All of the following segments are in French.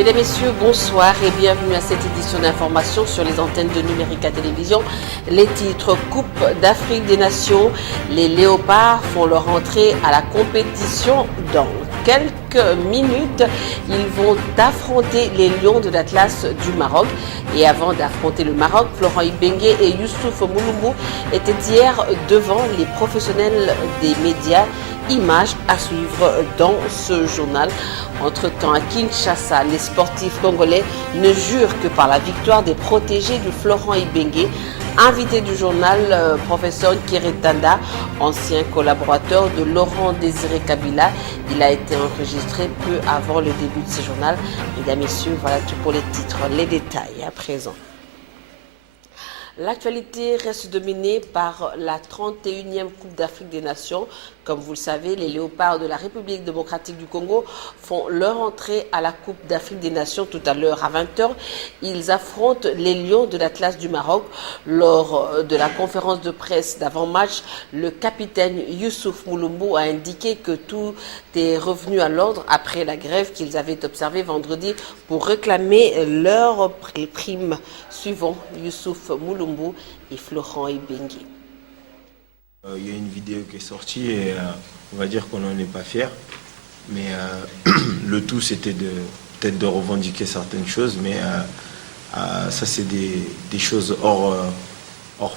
Mesdames, Messieurs, bonsoir et bienvenue à cette édition d'information sur les antennes de Numérica Télévision. Les titres: Coupe d'Afrique des Nations, les Léopards font leur entrée à la compétition dans quelques minutes. Ils vont affronter les Lions de l'Atlas du Maroc. Et avant d'affronter le Maroc, Florent Ibenge et Youssouf Moulombou étaient hier devant les professionnels des médias. Images à suivre dans ce journal. Entre-temps, à Kinshasa, les sportifs congolais ne jurent que par la victoire des protégés de Florent Ibenge. Invité du journal, professeur Kiretanda, ancien collaborateur de Laurent Désiré Kabila. Il a été enregistré peu avant le début de ce journal. Mesdames, Messieurs, voilà tout pour les titres. Les détails à présent. L'actualité reste dominée par la 31e Coupe d'Afrique des Nations. Comme vous le savez, les Léopards de la République démocratique du Congo font leur entrée à la Coupe d'Afrique des Nations tout à l'heure à 20h. Ils affrontent les Lions de l'Atlas du Maroc. Lors de la conférence de presse d'avant-match, le capitaine Youssouf Moulombou a indiqué que tout est revenu à l'ordre après la grève qu'ils avaient observée vendredi pour réclamer leur prime. Suivant Youssouf Moulombou et Florent Ibenge. Il y a une vidéo qui est sortie et on va dire qu'on n'en est pas fier. Mais le tout, c'était peut-être de revendiquer certaines choses. Mais ça, c'est des choses hors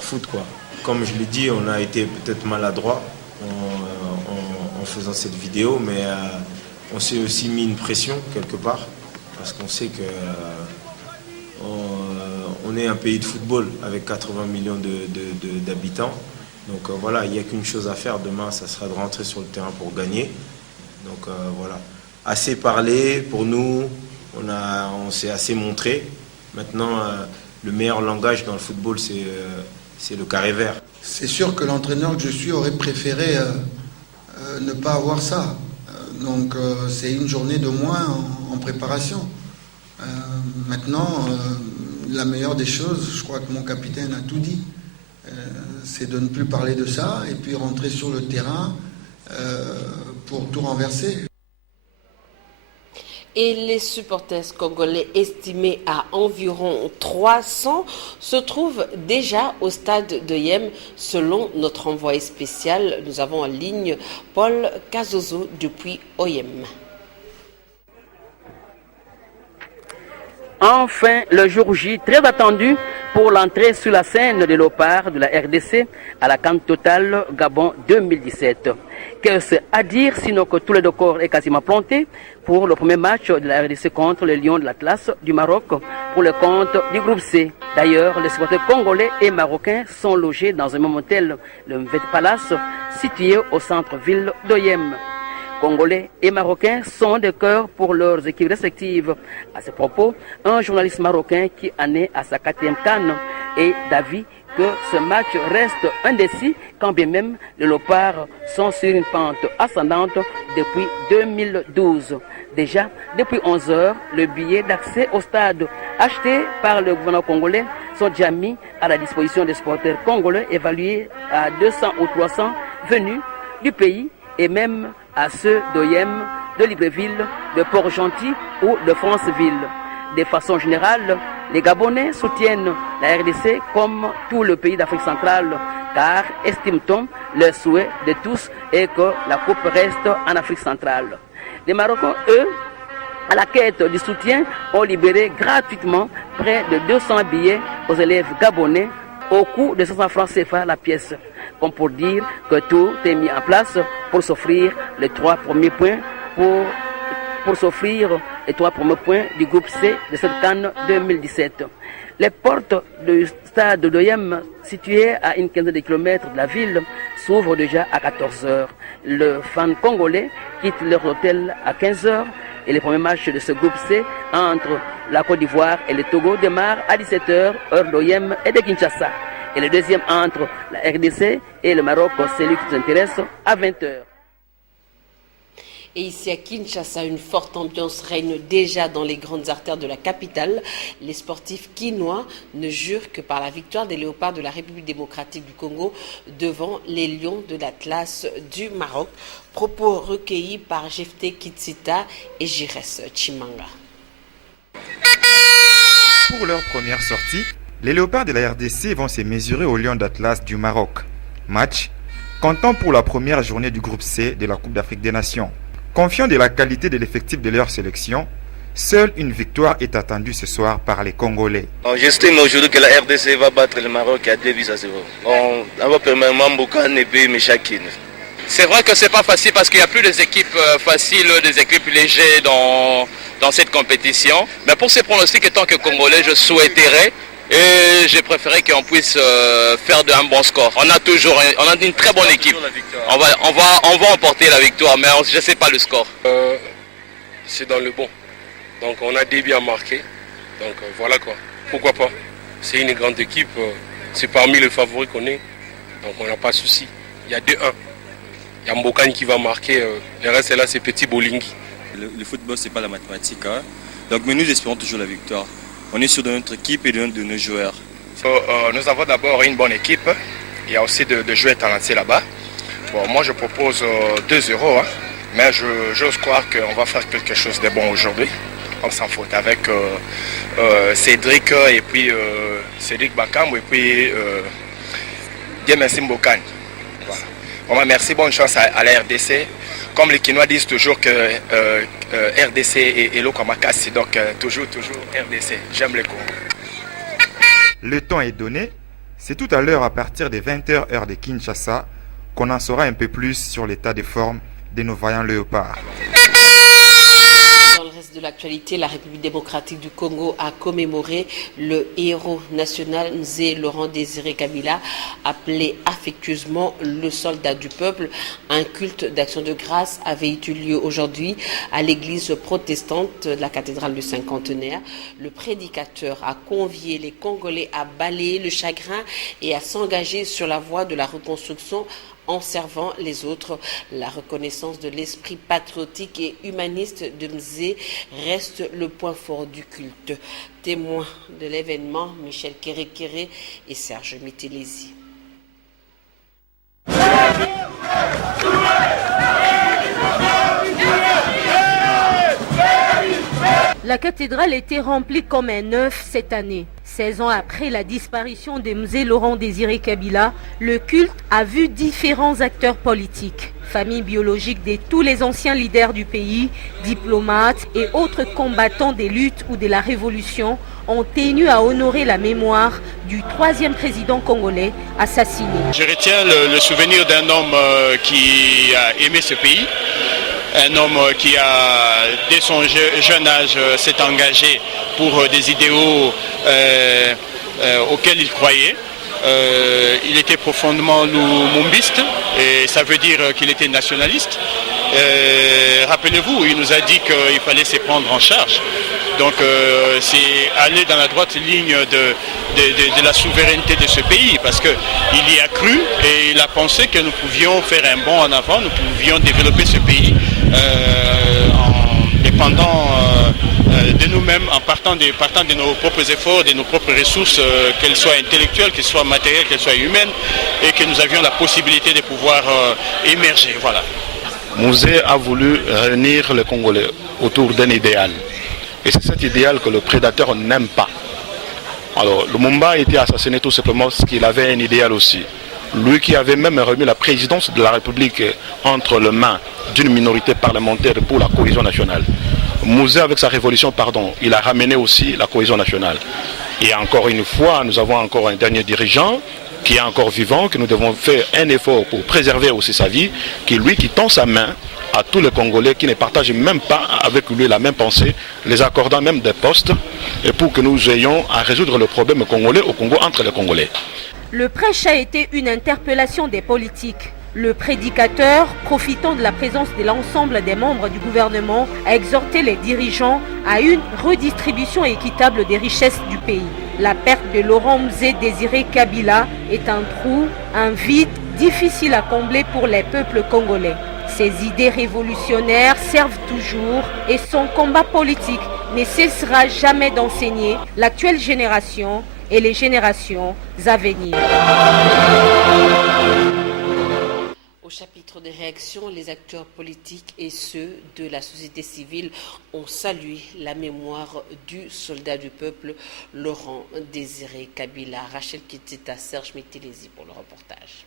foot, quoi. Comme je l'ai dit, on a été peut-être maladroit en faisant cette vidéo. Mais on s'est aussi mis une pression quelque part. Parce qu'on sait que on est un pays de football avec 80 millions d'habitants. Donc voilà, il n'y a qu'une chose à faire demain, ça sera de rentrer sur le terrain pour gagner. Donc voilà, assez parlé pour nous, on s'est assez montré. Maintenant, le meilleur langage dans le football, c'est le carré vert. C'est sûr que l'entraîneur que je suis aurait préféré ne pas avoir ça. Donc c'est une journée de moins en préparation. Maintenant, la meilleure des choses, je crois que mon capitaine a tout dit, c'est de ne plus parler de ça et puis rentrer sur le terrain pour tout renverser. Et les supporters congolais, estimés à environ 300, se trouvent déjà au stade de Yem, selon notre envoyé spécial. Nous avons en ligne Paul Kazozo depuis Oyem. Enfin, le jour J, très attendu pour l'entrée sur la scène des Léopards de la RDC à la CAN Total Gabon 2017. Qu'est-ce à dire sinon que tout le décor est quasiment planté pour le premier match de la RDC contre les Lions de l'Atlas du Maroc pour le compte du groupe C. D'ailleurs, les supporters congolais et marocains sont logés dans un même hôtel, le Mvet Palace, situé au centre-ville d'Oyem. Congolais et Marocains sont de cœur pour leurs équipes respectives. À ce propos, un journaliste marocain qui en est à sa 4e CAN est d'avis que ce match reste indécis quand bien même les Léopards sont sur une pente ascendante depuis 2012. Déjà, depuis 11 heures, le billet d'accès au stade acheté par le gouvernement congolais sont déjà mis à la disposition des supporters congolais évalués à 200 ou 300 venus du pays et même à ceux d'Oyem, de Libreville, de Port-Gentil ou de Franceville. De façon générale, les Gabonais soutiennent la RDC comme tout le pays d'Afrique centrale, car estime-t-on le souhait de tous est que la coupe reste en Afrique centrale. Les Marocains, eux, à la quête du soutien, ont libéré gratuitement près de 200 billets aux élèves gabonais au coût de 500 francs CFA la pièce. Comme pour dire que tout est mis en place pour s'offrir les 3 premiers points pour s'offrir les 3 premiers points du groupe C de cette CAN 2017. Les portes du stade d'Oyem, situé à une quinzaine de kilomètres de la ville, s'ouvrent déjà à 14 heures. Le fan congolais quitte leur hôtel à 15 heures et les premiers matchs de ce groupe C entre la Côte d'Ivoire et le Togo démarrent à 17 heures, heure d'Oyem et de Kinshasa. Et le deuxième entre la RDC et le Maroc, celui qui nous intéresse, à 20 heures. Et ici à Kinshasa, une forte ambiance règne déjà dans les grandes artères de la capitale. Les sportifs quinois ne jurent que par la victoire des Léopards de la République démocratique du Congo devant les Lions de l'Atlas du Maroc. Propos recueillis par Jefté Kitsita et Jires Chimanga. Pour leur première sortie, les Léopards de la RDC vont se mesurer aux Lions d'Atlas du Maroc. Match comptant pour la première journée du groupe C de la Coupe d'Afrique des Nations. Confiants de la qualité de l'effectif de leur sélection, seule une victoire est attendue ce soir par les Congolais. J'estime aujourd'hui que la RDC va battre le Maroc à 2-0. On va permettre Mboukan et puis Meshakine. C'est vrai que c'est pas facile parce qu'il n'y a plus des équipes faciles, des équipes légères dans cette compétition. Mais pour ces pronostics, étant que Congolais, je souhaiterais et j'ai préféré qu'on puisse faire un bon score. On a une très bonne équipe. On va emporter la victoire, mais je ne sais pas le score. C'est dans le bon. Donc on a des buts à marquer. Donc voilà quoi. Pourquoi pas. C'est une grande équipe. C'est parmi les favoris qu'on est. Donc on n'a pas de souci. Il y a 2-1. Il y a Mbokani qui va marquer. Le reste là c'est petit Bolingi. Le football c'est pas la mathématique. Hein. Donc mais nous espérons toujours la victoire. On est sûr de notre équipe et de nos joueurs. Nous avons d'abord une bonne équipe. Il y a aussi de joueurs talentés là-bas. Bon, moi je propose 2-0. Hein. Mais j'ose croire qu'on va faire quelque chose de bon aujourd'hui. On s'en fout avec Cédric et puis Cédric Bakam et puis Diemessi Mbokani. Voilà. Bon, merci, bonne chance à la RDC. Comme les Kinois disent toujours que RDC et Lokamakasi, donc toujours RDC. J'aime le Congo. Le temps est donné. C'est tout à l'heure à partir des 20h heure de Kinshasa qu'on en saura un peu plus sur l'état de forme de nos vaillants léopards. Dans le reste de l'actualité, la République démocratique du Congo a commémoré le héros national Nzé Laurent Désiré Kabila, appelé affectueusement le soldat du peuple. Un culte d'action de grâce avait eu lieu aujourd'hui à l'église protestante de la cathédrale du Cinquantenaire. Le prédicateur a convié les Congolais à balayer le chagrin et à s'engager sur la voie de la reconstruction en servant les autres. La reconnaissance de l'esprit patriotique et humaniste de Mzé reste le point fort du culte. Témoins de l'événement, Michel Kérékéré et Serge Mitelesi. La cathédrale était remplie comme un œuf cette année. 16 ans après la disparition de Mzé Laurent Désiré Kabila, le culte a vu différents acteurs politiques, familles biologiques de tous les anciens leaders du pays, diplomates et autres combattants des luttes ou de la révolution ont tenu à honorer la mémoire du troisième président congolais assassiné. Je retiens le souvenir d'un homme qui a aimé ce pays. Un homme qui a, dès son jeune âge, s'est engagé pour des idéaux auxquels il croyait. Il était profondément lumumbiste, et ça veut dire qu'il était nationaliste. Rappelez-vous, il nous a dit qu'il fallait se prendre en charge. Donc c'est aller dans la droite ligne de la souveraineté de ce pays, parce qu'il y a cru et il a pensé que nous pouvions faire un bond en avant, nous pouvions développer ce pays en dépendant de nous-mêmes, en partant de nos propres efforts, de nos propres ressources, qu'elles soient intellectuelles, qu'elles soient matérielles, qu'elles soient humaines, et que nous avions la possibilité de pouvoir émerger. Voilà. Mzé a voulu réunir les Congolais autour d'un idéal. Et c'est cet idéal que le prédateur n'aime pas. Alors, Lumumba a été assassiné tout simplement parce qu'il avait un idéal aussi. Lui qui avait même remis la présidence de la République entre les mains d'une minorité parlementaire pour la cohésion nationale. Mzé, avec sa révolution, il a ramené aussi la cohésion nationale. Et encore une fois, nous avons encore un dernier dirigeant qui est encore vivant, que nous devons faire un effort pour préserver aussi sa vie, qui lui qui tend sa main à tous les Congolais qui ne partagent même pas avec lui la même pensée, les accordant même des postes, et pour que nous ayons à résoudre le problème congolais au Congo entre les Congolais. Le prêche a été une interpellation des politiques. Le prédicateur, profitant de la présence de l'ensemble des membres du gouvernement, a exhorté les dirigeants à une redistribution équitable des richesses du pays. La perte de Laurent Mzé Désiré Kabila est un trou, un vide difficile à combler pour les peuples congolais. Ses idées révolutionnaires servent toujours et son combat politique ne cessera jamais d'enseigner l'actuelle génération et les générations à venir. Au chapitre titre des réactions, les acteurs politiques et ceux de la société civile ont salué la mémoire du soldat du peuple Laurent Désiré Kabila. Rachel Kitita, Serge Mitilesi pour le reportage.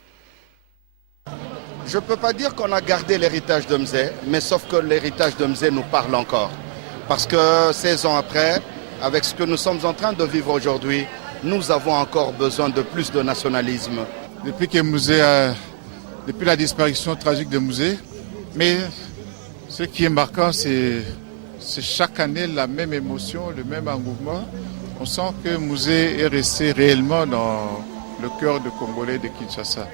Je ne peux pas dire qu'on a gardé l'héritage de Mzé, mais sauf que l'héritage de Mzé nous parle encore. Parce que 16 ans après, avec ce que nous sommes en train de vivre aujourd'hui, nous avons encore besoin de plus de nationalisme. Depuis la disparition tragique de Mzé, mais ce qui est marquant, c'est chaque année la même émotion, le même engouement. On sent que Mzé est resté réellement dans le cœur des Congolais de Kinshasa.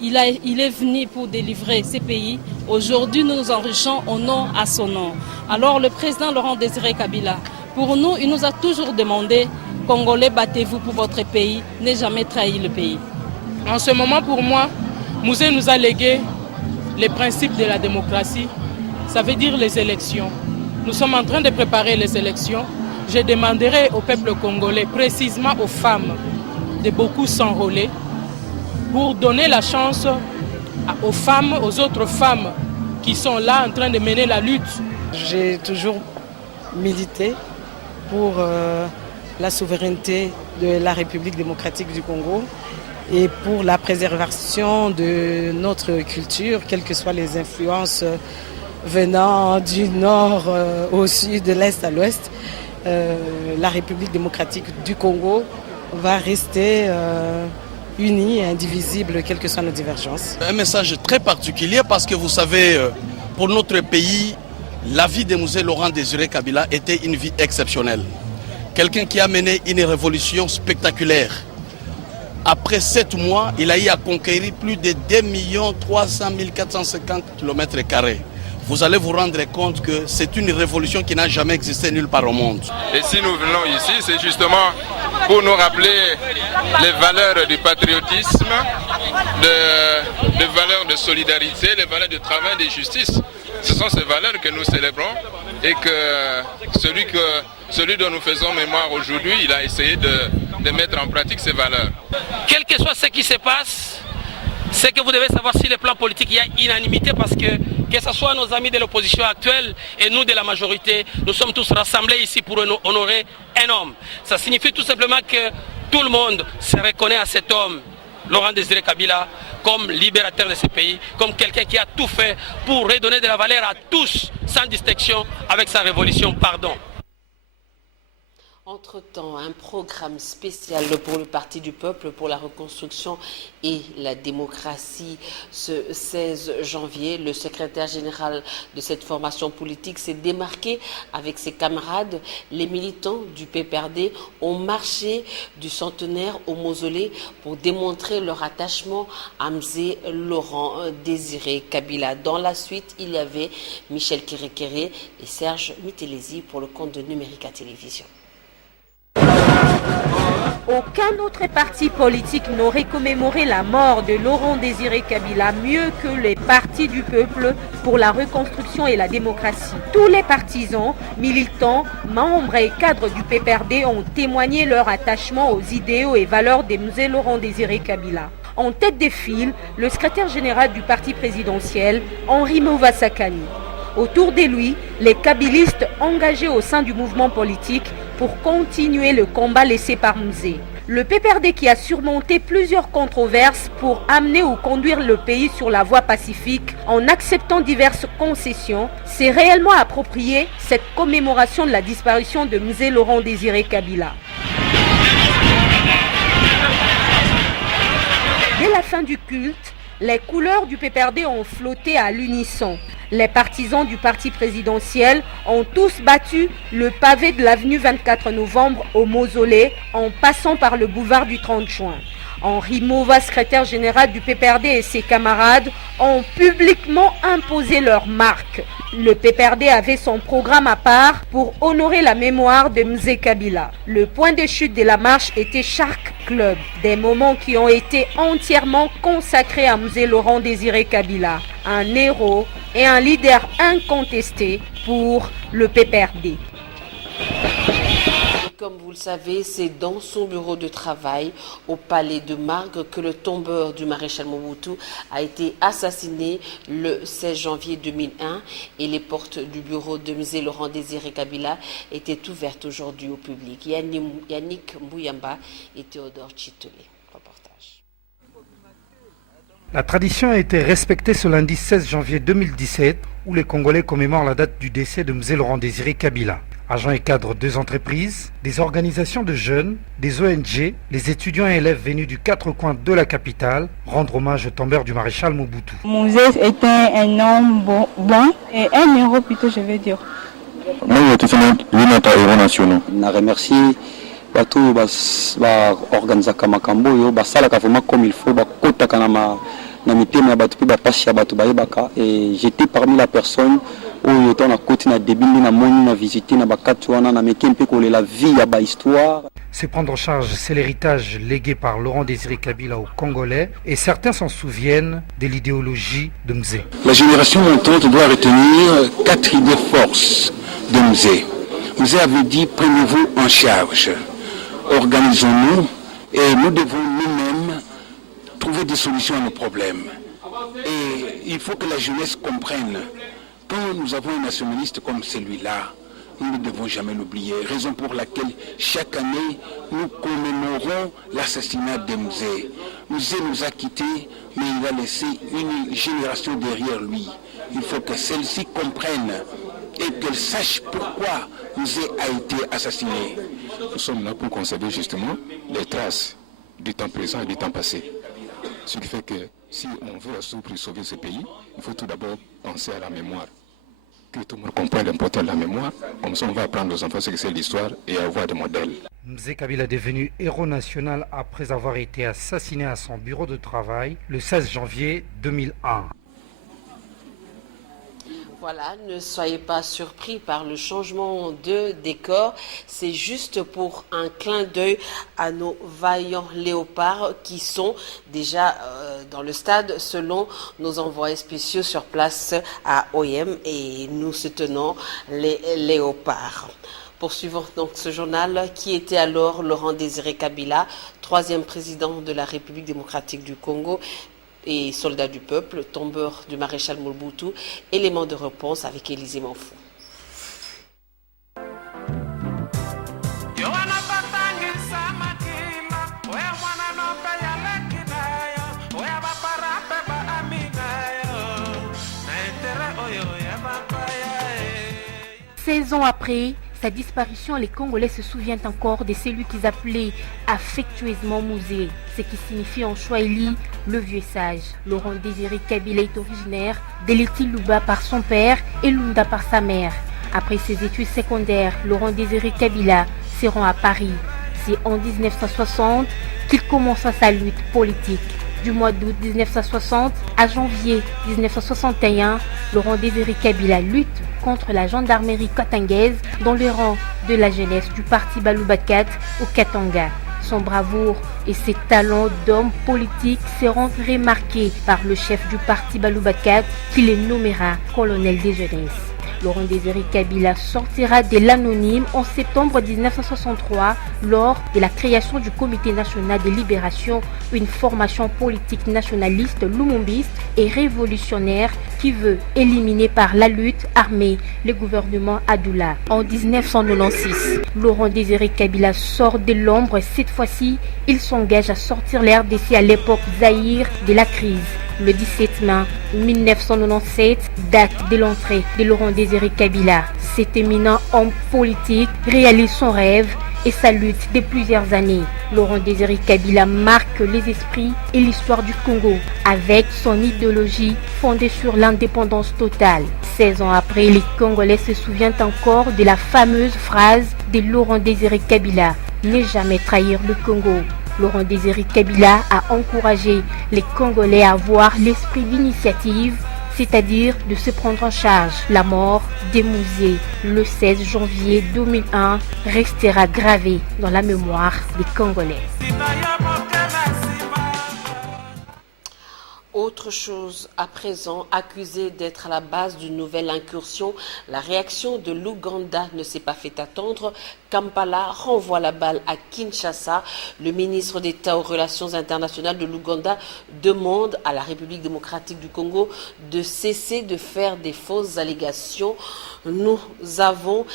Il est venu pour délivrer ces pays. Aujourd'hui, nous nous enrichissons au nom à son nom. Alors le président Laurent Désiré Kabila, pour nous, il nous a toujours demandé « Congolais, battez-vous pour votre pays, n'ayez jamais trahi le pays ». En ce moment, pour moi, Mzé nous a légué les principes de la démocratie, ça veut dire les élections. Nous sommes en train de préparer les élections. Je demanderai au peuple congolais, précisément aux femmes, de beaucoup s'enrôler pour donner la chance aux femmes, aux autres femmes qui sont là en train de mener la lutte. J'ai toujours milité pour la souveraineté de la République démocratique du Congo et pour la préservation de notre culture, quelles que soient les influences venant du nord au sud, de l'est à l'ouest. La République démocratique du Congo va rester unis et indivisibles, quelles que soient nos divergences. Un message très particulier parce que vous savez, pour notre pays, la vie de Mzé Laurent Désiré Kabila était une vie exceptionnelle. Quelqu'un qui a mené une révolution spectaculaire. Après 7 mois, il a eu à conquérir plus de 2 300 450 km². Vous allez vous rendre compte que c'est une révolution qui n'a jamais existé nulle part au monde. Et si nous venons ici, c'est justement pour nous rappeler les valeurs du patriotisme, les valeurs de solidarité, les valeurs de travail et de justice. Ce sont ces valeurs que nous célébrons et que celui dont nous faisons mémoire aujourd'hui, il a essayé de mettre en pratique ces valeurs. Quel que soit ce qui se passe, c'est que vous devez savoir si le plan politique, il y a unanimité parce que ce soit nos amis de l'opposition actuelle et nous de la majorité, nous sommes tous rassemblés ici pour honorer un homme. Ça signifie tout simplement que tout le monde se reconnaît à cet homme, Laurent Désiré Kabila, comme libérateur de ce pays, comme quelqu'un qui a tout fait pour redonner de la valeur à tous, sans distinction, avec sa révolution, pardon. Entre-temps, un programme spécial pour le Parti du Peuple pour la reconstruction et la démocratie. Ce 16 janvier, le secrétaire général de cette formation politique s'est démarqué avec ses camarades. Les militants du PPRD ont marché du centenaire au mausolée pour démontrer leur attachement à Mzé Laurent Désiré Kabila. Dans la suite, il y avait Michel Kérékéré et Serge Mitilesi pour le compte de Numérica Télévision. Aucun autre parti politique n'aurait commémoré la mort de Laurent Désiré Kabila mieux que les partis du peuple pour la reconstruction et la démocratie. Tous les partisans, militants, membres et cadres du PPRD ont témoigné leur attachement aux idéaux et valeurs de Mzé Laurent Désiré Kabila. En tête des files, le secrétaire général du parti présidentiel, Henri Movasakani. Autour de lui, les kabylistes engagés au sein du mouvement politique pour continuer le combat laissé par Mzé. Le PPRD qui a surmonté plusieurs controverses pour amener ou conduire le pays sur la voie pacifique en acceptant diverses concessions, s'est réellement approprié cette commémoration de la disparition de Mzé Laurent Désiré Kabila. Dès la fin du culte, les couleurs du PPRD ont flotté à l'unisson. Les partisans du parti présidentiel ont tous battu le pavé de l'avenue 24 novembre au mausolée en passant par le boulevard du 30 juin. Henri Mova, secrétaire général du PPRD et ses camarades ont publiquement imposé leur marque. Le PPRD avait son programme à part pour honorer la mémoire de Mzé Kabila. Le point de chute de la marche était Shark Club, des moments qui ont été entièrement consacrés à Mzé Laurent Désiré Kabila, un héros et un leader incontesté pour le PPRD. Que comme vous le savez, c'est dans son bureau de travail au palais de Margue que le tombeur du maréchal Mobutu a été assassiné le 16 janvier 2001 et les portes du bureau de Mzee Laurent Désiré Kabila étaient ouvertes aujourd'hui au public. Yannick Mbouyamba et Théodore Chitolé. Reportage. La tradition a été respectée ce lundi 16 janvier 2017 où les Congolais commémorent la date du décès de Mzee Laurent Désiré Kabila. Agents et cadres des entreprises, des organisations de jeunes, des ONG, les étudiants et élèves venus du 4 coins de la capitale rendent hommage au tombeur du maréchal Mobutu. Mzee était un homme bon et un héros plutôt, je vais dire. Moi, je suis un héros national. Je remercie tous les organisateurs Makambo, vraiment comme il faut, et j'étais parmi la personne où j'étais en côté na début na moni na visiter na bakatwana na meki mpe ko la vie ya ba histoire. Se prendre en charge, c'est l'héritage légué par Laurent Désiré Kabila aux Congolais et certains s'en souviennent de l'idéologie de Mzee. La génération montante doit retenir 4 idées forces de Mzee. Mzee avait dit prenez-vous en charge, organisons-nous et nous devons nous-mêmes trouver des solutions à nos problèmes. Et il faut que la jeunesse comprenne. Quand nous avons un nationaliste comme celui-là, nous ne devons jamais l'oublier. Raison pour laquelle chaque année, nous commémorons l'assassinat de Mzee. Mzee nous a quittés, mais il a laissé une génération derrière lui. Il faut que celle-ci comprenne et qu'elle sache pourquoi Mzee a été assassiné. Nous sommes là pour conserver justement les traces du temps présent et du temps passé. Ce qui fait que si on veut à tout prix sauver ce pays, il faut tout d'abord penser à la mémoire. Que tout le monde comprenne l'importance de la mémoire. Comme ça, on va apprendre aux enfants ce que c'est l'histoire et avoir des modèles. Mzee Kabila est devenu héros national après avoir été assassiné à son bureau de travail le 16 janvier 2001. Voilà, ne soyez pas surpris par le changement de décor. C'est juste pour un clin d'œil à nos vaillants léopards qui sont déjà dans le stade selon nos envoyés spéciaux sur place à OIM et nous soutenons les léopards. Poursuivons donc ce journal. Qui était alors Laurent Désiré Kabila, 3e président de la République démocratique du Congo et soldat du peuple, tombeur du maréchal Mobutu, élément de réponse avec Élisée Manfou. Seize ans après sa disparition, les Congolais se souviennent encore de celui qu'ils appelaient affectueusement Mzee, ce qui signifie en Swahili le vieux sage. Laurent Désiré Kabila est originaire d'Eliti-Luba par son père et Lunda par sa mère. Après ses études secondaires, Laurent Désiré Kabila se rend à Paris. C'est en 1960 qu'il commença sa lutte politique. Du mois d'août 1960 à janvier 1961, Laurent Désiré Kabila lutte contre la gendarmerie katangaise dans les rangs de la jeunesse du parti Balubakat au Katanga. Son bravoure et ses talents d'homme politique seront remarqués par le chef du parti Balubakat qui les nommera colonel des jeunesses. Laurent Désiré Kabila sortira de l'anonyme en septembre 1963 lors de la création du Comité national de libération, une formation politique nationaliste lumumbiste et révolutionnaire qui veut éliminer par la lutte armée le gouvernement Adoula. En 1996, Laurent Désiré Kabila sort de l'ombre. Cette fois-ci, il s'engage à sortir la RDC à l'époque Zaïre de la crise. Le 17 mai 1997, date de l'entrée de Laurent Désiré Kabila. Cet éminent homme politique réalise son rêve et sa lutte de plusieurs années. Laurent Désiré Kabila marque les esprits et l'histoire du Congo avec son idéologie fondée sur l'indépendance totale. 16 ans après, les Congolais se souviennent encore de la fameuse phrase de Laurent Désiré Kabila « Ne jamais trahir le Congo ». Laurent Désiré Kabila a encouragé les Congolais à avoir l'esprit d'initiative, c'est-à-dire de se prendre en charge. La mort de Mzee le 16 janvier 2001 restera gravée dans la mémoire des Congolais. Autre chose à présent, accusé d'être à la base d'une nouvelle incursion, la réaction de l'Ouganda ne s'est pas fait attendre. Kampala renvoie la balle à Kinshasa. Le ministre d'État aux Relations internationales de l'Ouganda demande à la République démocratique du Congo de cesser de faire des fausses allégations. Nous savons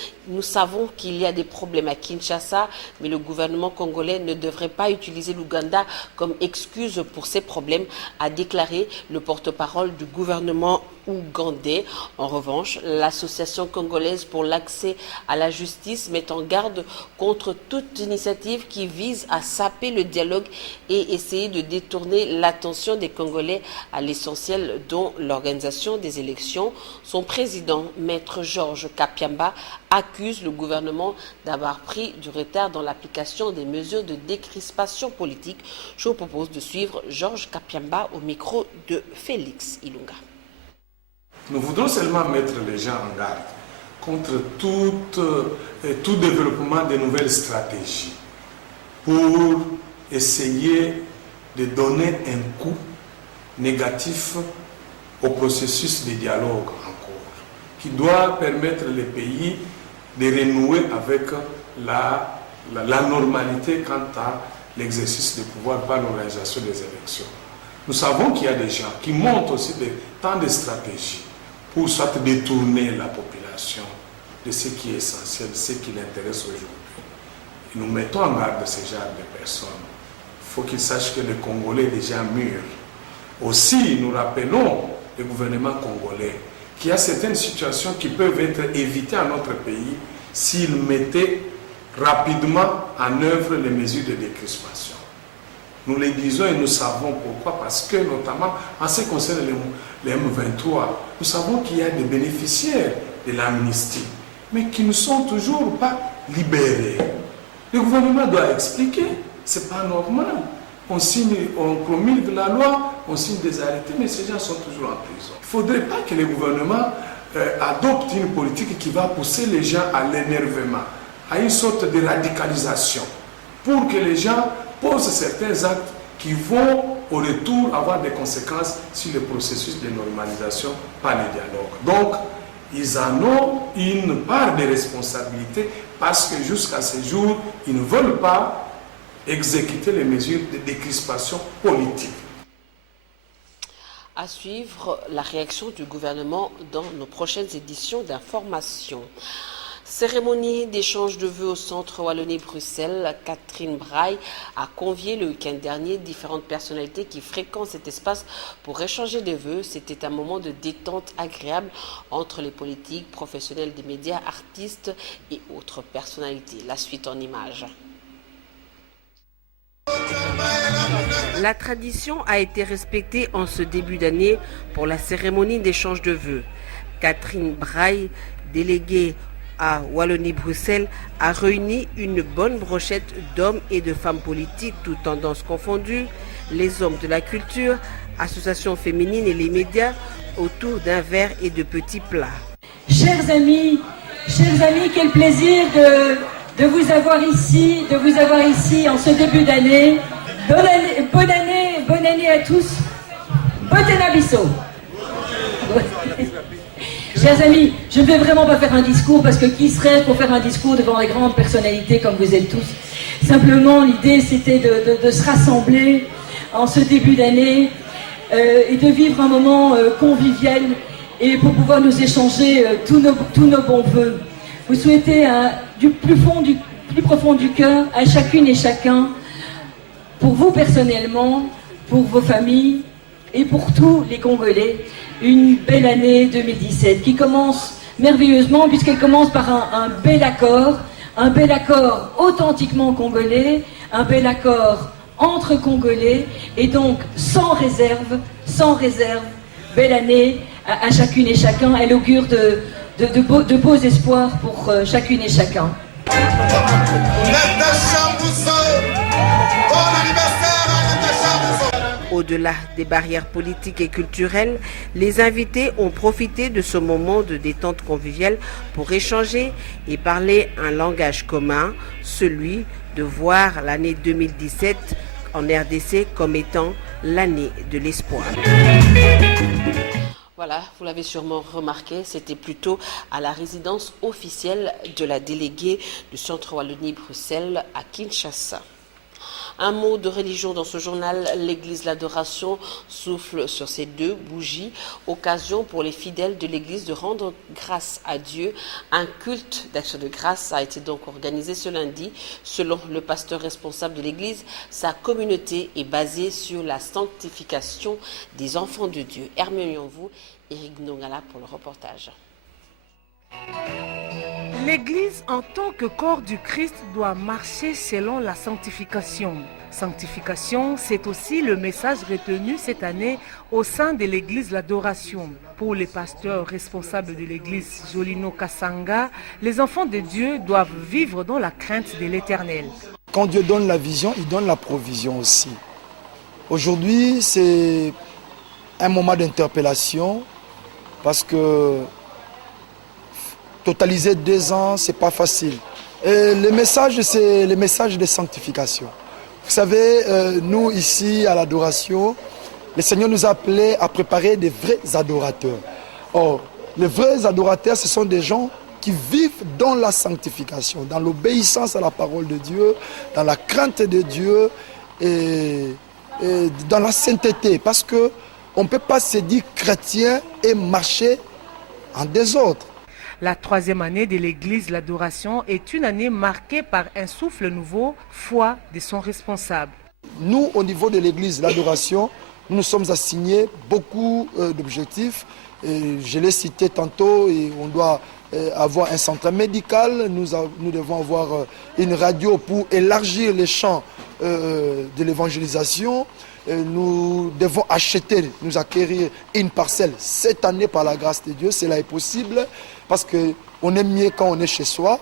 qu'il y a des problèmes à Kinshasa, mais le gouvernement congolais ne devrait pas utiliser l'Ouganda comme excuse pour ces problèmes, a déclaré le porte-parole du gouvernement ougandais. En revanche, l'association congolaise pour l'accès à la justice met en garde contre toute initiative qui vise à saper le dialogue et essayer de détourner l'attention des Congolais à l'essentiel, dont l'organisation des élections. Son président, Maître Georges Kapiamba, accuse le gouvernement d'avoir pris du retard dans l'application des mesures de décrispation politique. Je vous propose de suivre Georges Kapiamba au micro de Félix Ilunga. Nous voudrons seulement mettre les gens en garde contre tout développement de nouvelles stratégies pour essayer de donner un coup négatif au processus de dialogue en cours, qui doit permettre les pays de renouer avec la normalité quant à l'exercice du pouvoir par l'organisation des élections. Nous savons qu'il y a des gens qui montent aussi tant de stratégies pour soit détourner la population de ce qui est essentiel, ce qui l'intéresse aujourd'hui. Et nous mettons en garde ce genre de personnes. Il faut qu'ils sachent que les Congolais déjà mûrs. Aussi, nous rappelons le gouvernement congolais qu'il y a certaines situations qui peuvent être évitées à notre pays s'ils mettaient rapidement en œuvre les mesures de décrispation. Nous le disons et nous savons pourquoi, parce que notamment en ce qui concerne les M23, nous savons qu'il y a des bénéficiaires de l'amnistie, mais qui ne sont toujours pas libérés. Le gouvernement doit expliquer, c'est pas normal. On promulgue la loi, on signe des arrêtés, mais ces gens sont toujours en prison. Il ne faudrait pas que le gouvernement adopte une politique qui va pousser les gens à l'énervement, à une sorte de radicalisation, pour que les gens posent certains actes qui vont au retour avoir des conséquences sur le processus de normalisation par le dialogue. Donc, ils en ont une part de responsabilité parce que jusqu'à ce jour, ils ne veulent pas exécuter les mesures de décrispation politique. À suivre la réaction du gouvernement dans nos prochaines éditions d'information. Cérémonie d'échange de vœux au centre Wallonie-Bruxelles. Catherine Braille a convié le week-end dernier différentes personnalités qui fréquentent cet espace pour échanger des vœux. C'était un moment de détente agréable entre les politiques, professionnels des médias, artistes et autres personnalités. La suite en images. La tradition a été respectée en ce début d'année pour la cérémonie d'échange de vœux. Catherine Braille, déléguée à Wallonie-Bruxelles, a réuni une bonne brochette d'hommes et de femmes politiques, toutes tendances confondues, les hommes de la culture, associations féminines et les médias, autour d'un verre et de petits plats. Chers amis, quel plaisir de vous avoir ici, en ce début d'année. Bonne année à tous. Botenabiso. Chers amis, je ne vais vraiment pas faire un discours parce que qui serait pour faire un discours devant les grandes personnalités comme vous êtes tous. Simplement, l'idée c'était de se rassembler en ce début d'année et de vivre un moment convivial et pour pouvoir nous échanger tous nos bons vœux. Vous souhaitez du plus profond du cœur à chacune et chacun, pour vous personnellement, pour vos familles et pour tous les Congolais, une belle année 2017 qui commence merveilleusement puisqu'elle commence par un bel accord authentiquement congolais, un bel accord entre Congolais et donc sans réserve, belle année à chacune et chacun. Elle augure de beaux espoirs pour chacune et chacun. Au-delà des barrières politiques et culturelles, les invités ont profité de ce moment de détente conviviale pour échanger et parler un langage commun, celui de voir l'année 2017 en RDC comme étant l'année de l'espoir. Voilà, vous l'avez sûrement remarqué, c'était plutôt à la résidence officielle de la déléguée du Centre Wallonie-Bruxelles à Kinshasa. Un mot de religion dans ce journal, l'église L'Adoration souffle sur ses 2 bougies, occasion pour les fidèles de l'église de rendre grâce à Dieu. Un culte d'action de grâce a été donc organisé ce lundi. Selon le pasteur responsable de l'église, sa communauté est basée sur la sanctification des enfants de Dieu. Hermelions-vous, Éric Nongala pour le reportage. L'Église en tant que corps du Christ doit marcher selon la sanctification. Sanctification, c'est aussi le message retenu cette année au sein de l'Église L'Adoration. Pour les pasteurs responsables de l'Église Jolino Kassanga, les enfants de Dieu doivent vivre dans la crainte de l'Éternel. Quand Dieu donne la vision, il donne la provision aussi. Aujourd'hui, c'est un moment d'interpellation parce que totaliser 2 ans, ce n'est pas facile. Et le message, c'est le message de sanctification. Vous savez, nous ici à l'adoration, le Seigneur nous a appelés à préparer des vrais adorateurs. Or, les vrais adorateurs, ce sont des gens qui vivent dans la sanctification, dans l'obéissance à la parole de Dieu, dans la crainte de Dieu et dans la sainteté. Parce qu'on ne peut pas se dire chrétien et marcher en désordre. La 3e année de l'Église L'Adoration est une année marquée par un souffle nouveau, foi de son responsable. Nous, au niveau de l'Église L'Adoration, nous nous sommes assignés beaucoup d'objectifs. Je l'ai cité tantôt, et on doit avoir un centre médical, nous devons avoir une radio pour élargir les champs de l'évangélisation. Nous devons nous acquérir une parcelle cette année par la grâce de Dieu. Cela est possible parce qu'on est mieux quand on est chez soi.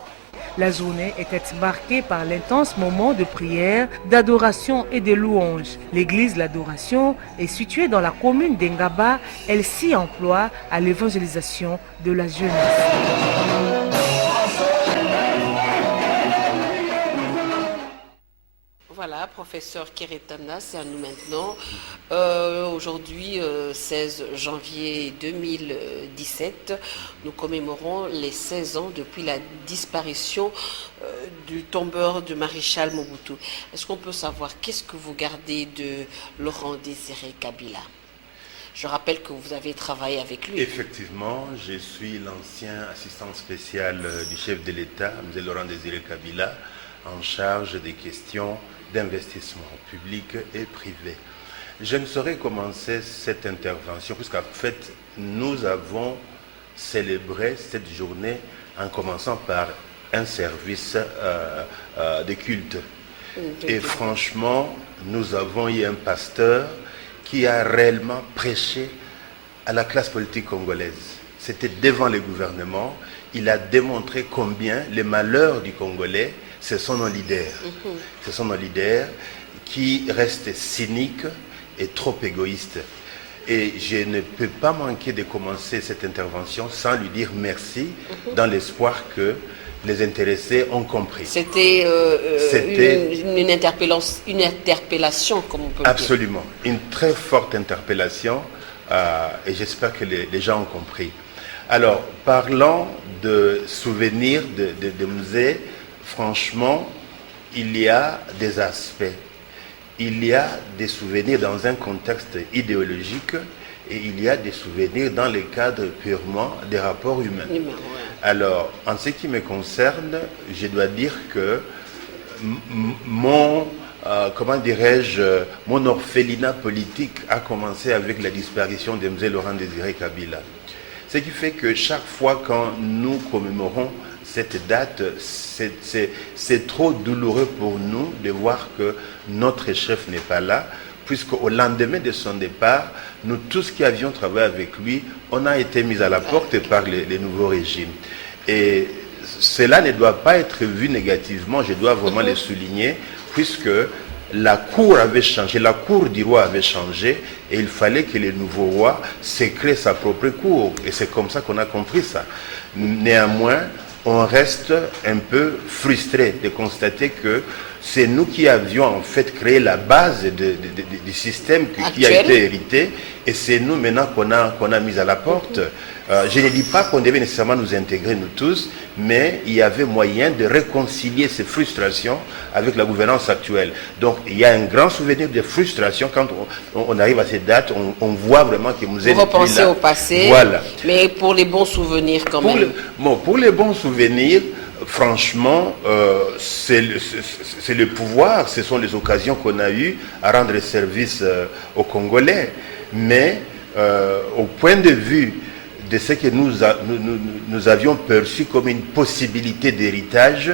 La journée était marquée par l'intense moment de prière, d'adoration et de louange. L'église L'Adoration est située dans la commune d'Engaba. Elle s'y emploie à l'évangélisation de la jeunesse. Voilà, professeur Keretana, c'est à nous maintenant. Aujourd'hui, 16 janvier 2017, nous commémorons les 16 ans depuis la disparition du tombeur de Maréchal Mobutu. Est-ce qu'on peut savoir qu'est-ce que vous gardez de Laurent Désiré Kabila? Je rappelle que vous avez travaillé avec lui. Effectivement, je suis l'ancien assistant spécial du chef de l'État, M. Laurent Désiré Kabila, en charge des questions d'investissement public et privé. Je ne saurais commencer cette intervention puisqu'en fait, nous avons célébré cette journée en commençant par un service de culte. Et franchement, nous avons eu un pasteur qui a réellement prêché à la classe politique congolaise. C'était devant le gouvernement. Il a démontré combien les malheurs du Congolais, ce sont nos leaders. Ce sont nos leaders qui restent cyniques et trop égoïstes. Et je ne peux pas manquer de commencer cette intervention sans lui dire merci, dans l'espoir que les intéressés ont compris. C'était une interpellation, comme on peut absolument, dire. Une très forte interpellation, et j'espère que les gens ont compris. Alors, parlant de souvenirs de musées, franchement, il y a des aspects. Il y a des souvenirs dans un contexte idéologique et il y a des souvenirs dans le cadre purement des rapports humains. Alors, en ce qui me concerne, je dois dire que mon orphelinat politique a commencé avec la disparition de M. Laurent Désiré Kabila. Ce qui fait que chaque fois quand nous commémorons cette date, c'est trop douloureux pour nous de voir que notre chef n'est pas là, puisqu'au lendemain de son départ, nous tous qui avions travaillé avec lui, on a été mis à la porte par les nouveaux régimes. Et cela ne doit pas être vu négativement, je dois vraiment le souligner, puisque la cour avait changé, la cour du roi avait changé, et il fallait que le nouveau roi se crée sa propre cour. Et c'est comme ça qu'on a compris ça. Néanmoins, on reste un peu frustré de constater que c'est nous qui avions en fait créé la base du système qui a été hérité, et c'est nous maintenant qu'on a mis à la porte. Je ne dis pas qu'on devait nécessairement nous intégrer, nous tous, mais il y avait moyen de réconcilier ces frustrations avec la gouvernance actuelle. Donc il y a un grand souvenir de frustration quand on arrive à cette date, on voit vraiment que vous êtes là. Vous repensez au passé, voilà. Mais pour les bons souvenirs quand même. Pour les bons souvenirs, franchement, c'est le pouvoir, ce sont les occasions qu'on a eues à rendre service aux Congolais. Mais au point de vue de ce que nous avions perçu comme une possibilité d'héritage,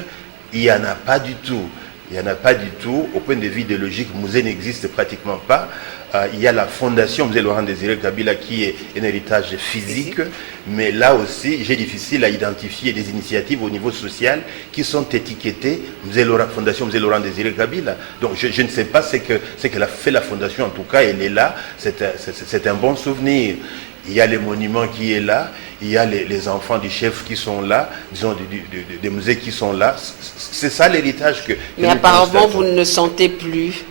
il n'y en a pas du tout. Il n'y en a pas du tout. Au point de vue idéologique, Musée n'existe pratiquement pas. Il y a la fondation Musée Laurent Désiré Kabila qui est un héritage physique, mais là aussi, j'ai difficile à identifier des initiatives au niveau social qui sont étiquetées Fondation Musée Laurent Désiré Kabila. Donc je ne sais pas ce qu'elle a fait la fondation, en tout cas elle est là, c'est un bon souvenir. Il y a les monuments qui est là, il y a les enfants du chef qui sont là, disons des musées qui sont là. C'est ça l'héritage que mais apparemment vous ne sentez plus.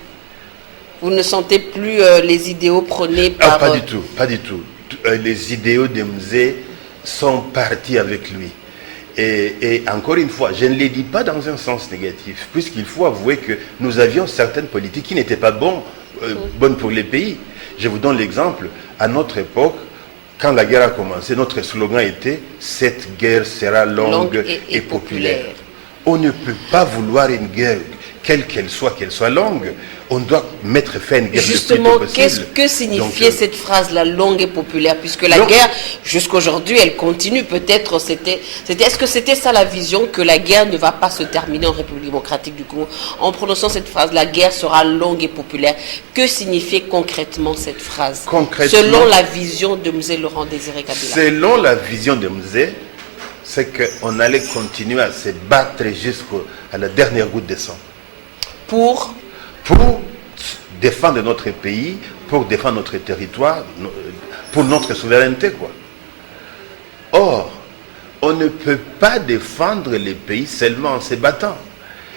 Vous ne sentez plus les idéaux prônés par... pas du tout, pas du tout. Les idéaux des musées sont partis avec lui. Et encore une fois, je ne les dis pas dans un sens négatif, puisqu'il faut avouer que nous avions certaines politiques qui n'étaient pas bonnes pour les pays. Je vous donne l'exemple. À notre époque, quand la guerre a commencé, notre slogan était « Cette guerre sera longue et populaire ». On ne peut pas vouloir une guerre, quelle qu'elle soit longue. On doit mettre fin à une guerre. Justement, qu'est-ce que signifiait cette phrase-là, longue et populaire, puisque la guerre, jusqu'aujourd'hui, elle continue. Peut-être est-ce que c'était ça la vision, que la guerre ne va pas se terminer en République démocratique du Congo? En prononçant cette phrase, la guerre sera longue et populaire. Que signifiait concrètement cette phrase, selon la vision de Musée Laurent Désiré Kabila? Selon la vision de Musée, c'est qu'on allait continuer à se battre jusqu'à la dernière goutte de sang. Pour défendre notre pays, pour défendre notre territoire, pour notre souveraineté, quoi. Or, on ne peut pas défendre les pays seulement en se battant.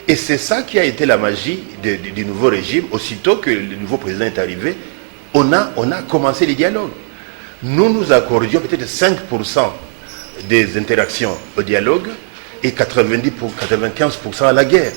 Et c'est ça qui a été la magie du nouveau régime. Aussitôt que le nouveau président est arrivé, on a commencé les dialogues. Nous accordions peut-être 5% des interactions au dialogue et 95% à la guerre.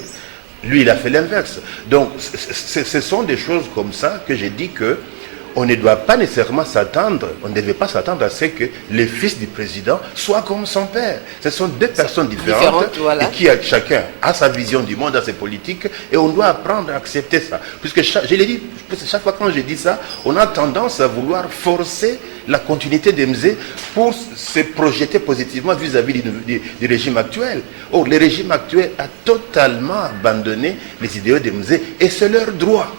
Lui, il a fait l'inverse. Donc, ce sont des choses comme ça que j'ai dit qu'on ne doit pas nécessairement s'attendre, on ne devait pas s'attendre à ce que le fils du président soit comme son père. Ce sont deux personnes différentes voilà. Et qui chacun a sa vision du monde, a ses politiques, et on doit apprendre à accepter ça. Puisque je l'ai dit, chaque fois quand je dis ça, on a tendance à vouloir forcer la continuité des musées pour se projeter positivement vis-à-vis du régime actuel. Or, le régime actuel a totalement abandonné les idéaux des musées, et c'est leur droit.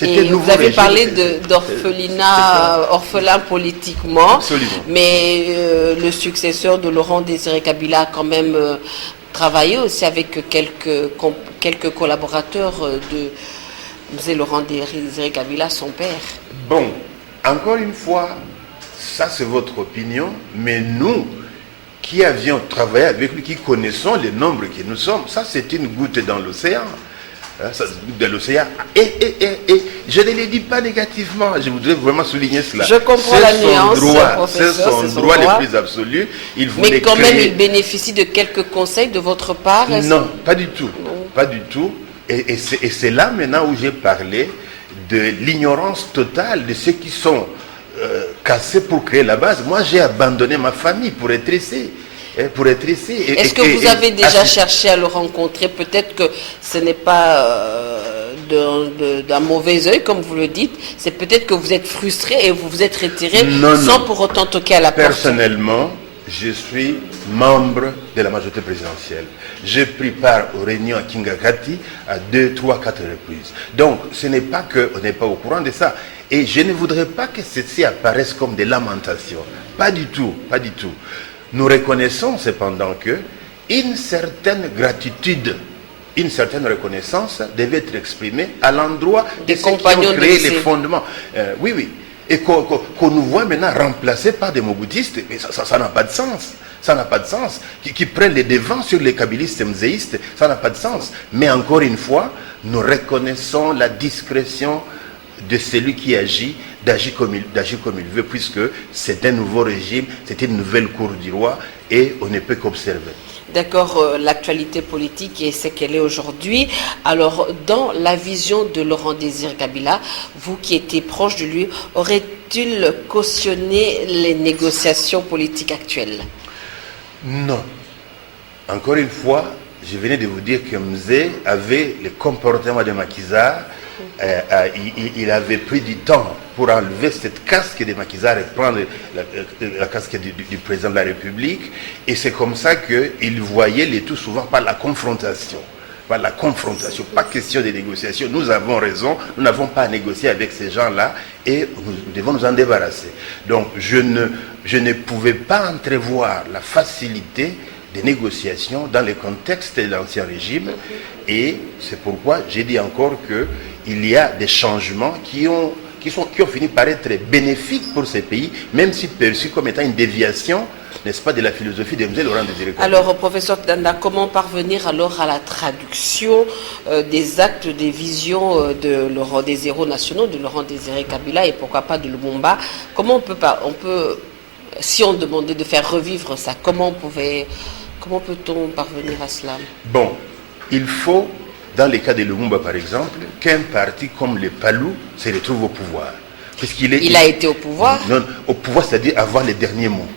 Et vous avez parlé d'orphelinat, orphelin politiquement. Absolument. Mais le successeur de Laurent Désiré Kabila a quand même travaillé aussi avec quelques collaborateurs de Musée Laurent Désiré Kabila, son père. Bon, encore une fois, ça c'est votre opinion, mais nous qui avions travaillé avec lui, qui connaissons les nombres que nous sommes, ça c'est une goutte dans l'océan. De l'océan. Et je ne les dis pas négativement, je voudrais vraiment souligner cela. Je comprends la nuance, c'est son droit le plus absolu. Mais quand même, il bénéficie de quelques conseils de votre part? Non, pas du tout. Non. Pas du tout. Et c'est là maintenant où j'ai parlé de l'ignorance totale de ceux qui sont cassés pour créer la base. Moi, j'ai abandonné ma famille pour être ici. Est-ce que vous avez déjà cherché à le rencontrer? Peut-être que ce n'est pas d'un mauvais œil, comme vous le dites. C'est peut-être que vous êtes frustré et vous vous êtes retiré sans pour autant toquer à la porte. Personnellement, je suis membre de la majorité présidentielle. J'ai pris part aux réunions à Kingakati à 2, 3, 4 reprises. Donc, ce n'est pas qu'on n'est pas au courant de ça. Et je ne voudrais pas que ceci apparaisse comme des lamentations. Pas du tout, pas du tout. Nous reconnaissons cependant que une certaine gratitude, une certaine reconnaissance devait être exprimée à l'endroit de ceux qui ont créé les fondements. Oui. Et qu'on nous voit maintenant remplacés par des mobutistes, mais ça n'a pas de sens. Ça n'a pas de sens. Qui prennent les devants sur les kabylistes et mzéistes, ça n'a pas de sens. Mais encore une fois, nous reconnaissons la discrétion de celui qui agit, d'agir comme il veut, puisque c'est un nouveau régime, c'est une nouvelle cour du roi, et on ne peut qu'observer. D'accord, l'actualité politique est ce qu'elle est aujourd'hui. Alors, dans la vision de Laurent Désiré Kabila, vous qui étiez proche de lui, aurait-il cautionné les négociations politiques actuelles? Non. Encore une fois, je venais de vous dire que Mzé avait le comportement de Macky Sall. Il avait pris du temps pour enlever cette casque de Macky Sall et prendre la casque du président de la République. Et c'est comme ça qu'il voyait le tout souvent par la confrontation. Par la confrontation, pas question de négociation. Nous avons raison, nous n'avons pas à négocier avec ces gens-là et nous devons nous en débarrasser. Donc je ne pouvais pas entrevoir la facilité des négociations dans le contexte de l'ancien régime, et c'est pourquoi j'ai dit encore qu'il y a des changements qui ont fini par être bénéfiques pour ces pays, même si perçus comme étant une déviation, n'est-ce pas, de la philosophie de M. Laurent Désiré Kabila. Alors, professeur Tanda, comment parvenir alors à la traduction des actes, des visions des héros nationaux, de Laurent Désiré Kabila et pourquoi pas de Lumumba? Comment on peut, si on demandait de faire revivre ça, comment peut-on parvenir à cela? Bon, il faut, dans le cas de Lumumba par exemple, qu'un parti comme le PALU se retrouve au pouvoir. Il a été au pouvoir? Non, au pouvoir, c'est-à-dire avoir les derniers mots.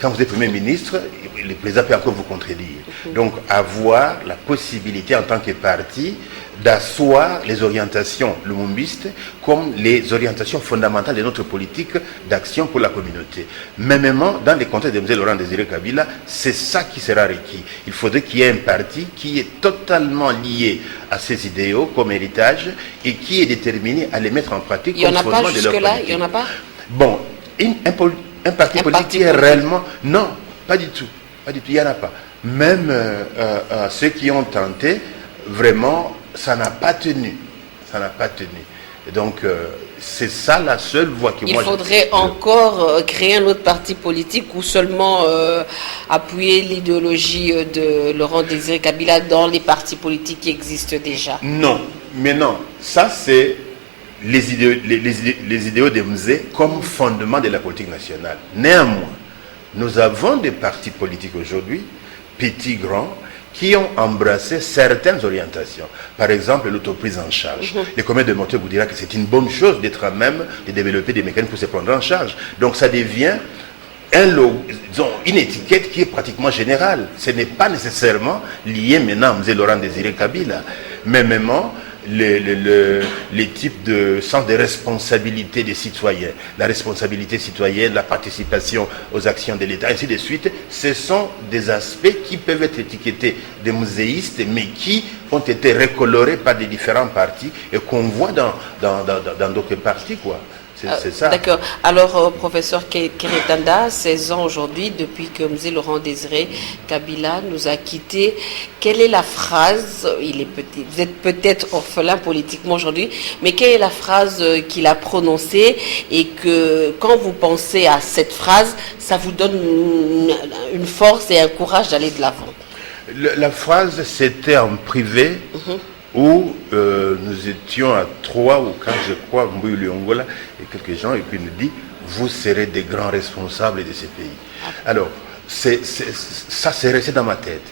Quand vous êtes Premier ministre, le président peut encore vous contredire. Donc, avoir la possibilité en tant que parti d'asseoir les orientations lumumbistes comme les orientations fondamentales de notre politique d'action pour la communauté. Mêmement, dans le contexte de M. Laurent Désiré Kabila, c'est ça qui sera requis. Il faudrait qu'il y ait un parti qui est totalement lié à ses idéaux comme héritage et qui est déterminé à les mettre en pratique. Il n'y en a pas jusque-là? Il n'y en a pas? Bon, un parti politique est réellement... Non, pas du tout. Pas du tout, il n'y en a pas. Même ceux qui ont tenté, vraiment, ça n'a pas tenu. Ça n'a pas tenu. Et donc, c'est ça la seule voie que Il faudrait encore créer un autre parti politique ou seulement appuyer l'idéologie de Laurent Désiré Kabila dans les partis politiques qui existent déjà? Non, mais non. Ça, c'est les idéaux de Mzé comme fondement de la politique nationale. Néanmoins, nous avons des partis politiques aujourd'hui, petits, grands, qui ont embrassé certaines orientations. Par exemple, l'autoprise en charge. Le commun de Montaigne vous dira que c'est une bonne chose d'être à même de développer des mécanismes pour se prendre en charge. Donc ça devient une étiquette qui est pratiquement générale. Ce n'est pas nécessairement lié maintenant à M. Laurent Désiré Kabila. Mêmement, les types de sens de responsabilité des citoyens, la responsabilité citoyenne, la participation aux actions de l'État, ainsi de suite, ce sont des aspects qui peuvent être étiquetés de muséistes, mais qui ont été recolorés par des différents partis et qu'on voit dans d'autres partis, quoi. C'est ça. D'accord. Alors, professeur Keretanda, 16 ans aujourd'hui, depuis que M. Laurent Désiré Kabila nous a quittés, quelle est la phrase, vous êtes peut-être orphelin politiquement aujourd'hui, mais quelle est la phrase qu'il a prononcée et que quand vous pensez à cette phrase, ça vous donne une force et un courage d'aller de l'avant? La phrase, c'était en privé. Où nous étions à 3 ou 4, je crois, Mbouille Angola et quelques gens, et puis il nous dit, vous serez des grands responsables de ces pays. Alors, ça c'est resté dans ma tête.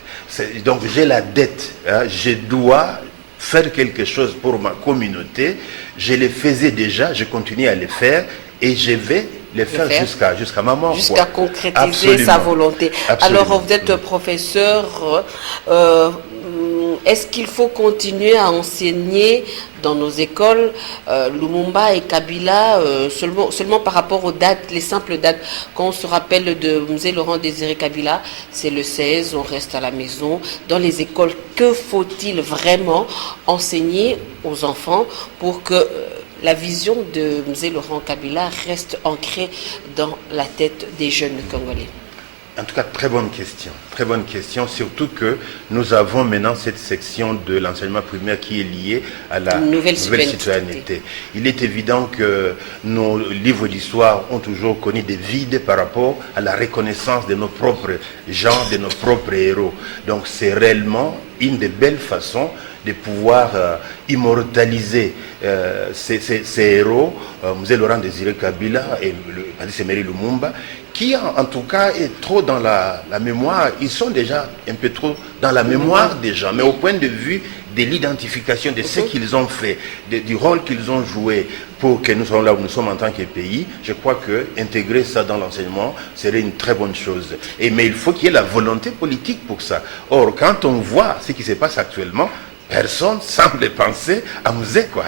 Donc j'ai la dette, hein, je dois faire quelque chose pour ma communauté. Je le faisais déjà, je continue à le faire, et je vais le faire jusqu'à ma mort. Jusqu'à concrétiser sa volonté. Absolument. Alors vous êtes professeur, est-ce qu'il faut continuer à enseigner dans nos écoles Lumumba et Kabila seulement par rapport aux dates, les simples dates? Quand on se rappelle de M. Laurent Désiré Kabila, c'est le 16, on reste à la maison. Dans les écoles, que faut-il vraiment enseigner aux enfants pour que la vision de M. Laurent Kabila reste ancrée dans la tête des jeunes Congolais? En tout cas, très bonne question, surtout que nous avons maintenant cette section de l'enseignement primaire qui est liée à la nouvelle citoyenneté. Il est évident que nos livres d'histoire ont toujours connu des vides par rapport à la reconnaissance de nos propres gens, de nos propres héros. Donc c'est réellement une des belles façons de pouvoir immortaliser ces héros, Mzee Laurent Désiré Kabila et Patrice Emery Lumumba, qui en tout cas est trop dans la mémoire. Ils sont déjà un peu trop dans la mémoire des gens, mais au point de vue de l'identification de ce qu'ils ont fait, du rôle qu'ils ont joué pour que nous soyons là où nous sommes en tant que pays, je crois que intégrer ça dans l'enseignement serait une très bonne chose. Mais il faut qu'il y ait la volonté politique pour ça. Or, quand on voit ce qui se passe actuellement, personne semble penser à Mzee, quoi.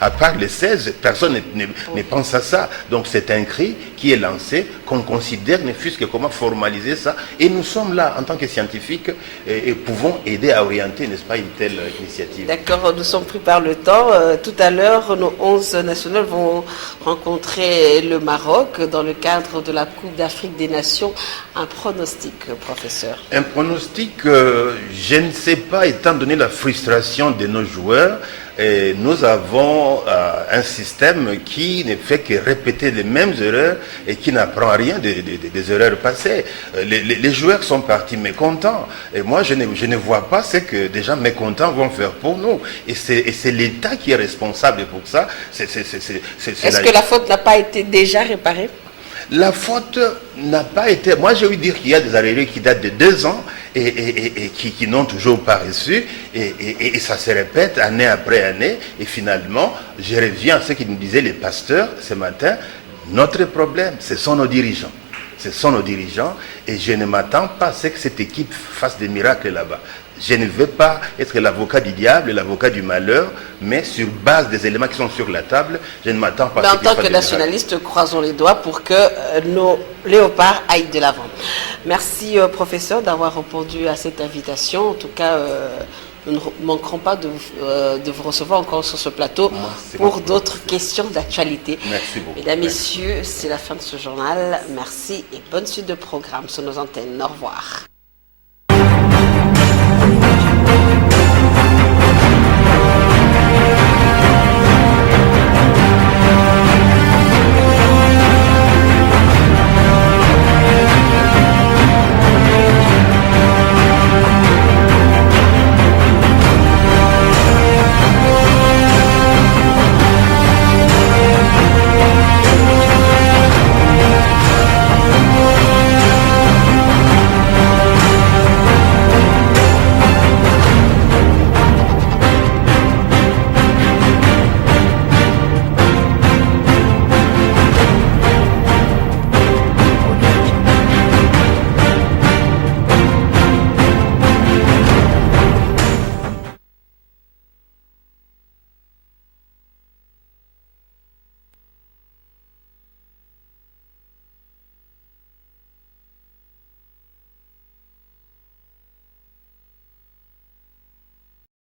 À part les 16, personne ne pense à ça. Donc c'est un cri qui est lancé, qu'on considère, ne fût-ce que comment formaliser ça. Et nous sommes là, en tant que scientifiques, et pouvons aider à orienter, n'est-ce pas, une telle initiative. D'accord, nous sommes pris par le temps. Tout à l'heure, nos 11 nationales vont rencontrer le Maroc dans le cadre de la Coupe d'Afrique des Nations. Un pronostic, professeur? Un pronostic, je ne sais pas, étant donné la frustration de nos joueurs, et nous avons un système qui ne fait que répéter les mêmes erreurs et qui n'apprend rien des erreurs passées. Les joueurs sont partis mécontents. Et moi, je ne vois pas ce que des gens mécontents vont faire pour nous. Et c'est l'État qui est responsable pour ça. Est-ce que la faute n'a pas été déjà réparée? La faute n'a pas été... Moi, j'ai ouï dire qu'il y a des arriérés qui datent de 2 ans et qui n'ont toujours pas reçu. Et ça se répète année après année. Et finalement, je reviens à ce que nous disaient les pasteurs ce matin. Notre problème, ce sont nos dirigeants. Ce sont nos dirigeants. Et je ne m'attends pas à ce que cette équipe fasse des miracles là-bas. Je ne veux pas être l'avocat du diable, l'avocat du malheur, mais sur base des éléments qui sont sur la table, je ne m'attends pas à ce qu'ils fassent des miracles. En tant que nationaliste, croisons les doigts pour que nos léopards aillent de l'avant. Merci, professeur, d'avoir répondu à cette invitation. En tout cas, nous ne manquerons pas de vous recevoir encore sur ce plateau pour d'autres questions d'actualité. Merci beaucoup. Mesdames, Messieurs, c'est la fin de ce journal. Merci et bonne suite de programme sur nos antennes. Au revoir.